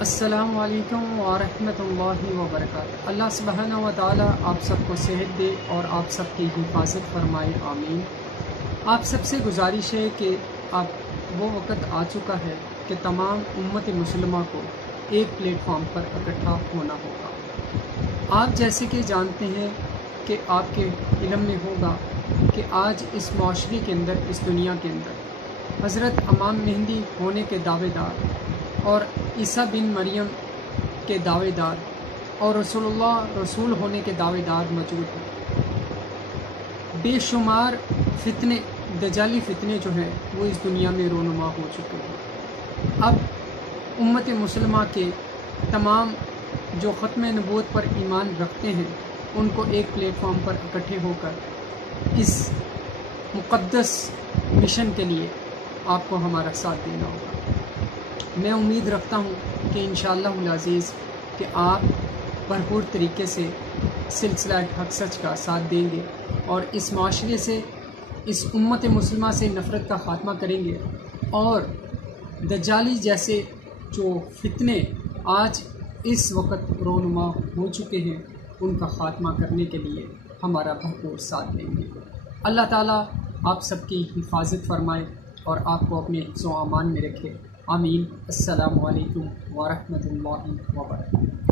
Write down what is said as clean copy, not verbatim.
السلام علیکم ورحمۃ اللہ وبرکاتہ۔ اللہ سبحانہ و تعالی آپ سب کو صحت دے اور آپ سب کی حفاظت فرمائے، آمین۔ آپ سب سے گزارش ہے کہ اب وہ وقت آ چکا ہے کہ تمام امت مسلمہ کو ایک پلیٹ فارم پر اکٹھا ہونا ہوگا۔ آپ جیسے کہ جانتے ہیں کہ آپ کے علم میں ہوگا کہ آج اس معاشرے کے اندر، اس دنیا کے اندر حضرت امام مہدی ہونے کے دعوے دار اور عیسیٰ بن مریم کے دعوے دار اور رسول اللہ رسول ہونے کے دعوے دار موجود ہیں۔ بے شمار فتنے، دجالی فتنے جو ہیں وہ اس دنیا میں رونما ہو چکے ہیں۔ اب امت مسلمہ کے تمام جو ختم نبوت پر ایمان رکھتے ہیں ان کو ایک پلیٹ فارم پر اکٹھے ہو کر اس مقدس مشن کے لیے آپ کو ہمارا ساتھ دینا ہوگا۔ میں امید رکھتا ہوں کہ انشاءاللہ العزیز کہ آپ بھرپور طریقے سے سلسلہ حق سچ کا ساتھ دیں گے اور اس معاشرے سے، اس امت مسلمہ سے نفرت کا خاتمہ کریں گے اور دجالی جیسے جو فتنے آج اس وقت رونما ہو چکے ہیں ان کا خاتمہ کرنے کے لیے ہمارا بھرپور ساتھ دیں گے۔ اللہ تعالیٰ آپ سب کی حفاظت فرمائے اور آپ کو اپنے حفظ و امان میں رکھے، آمین۔ السلام علیکم ورحمۃ اللہ وبرکاتہ۔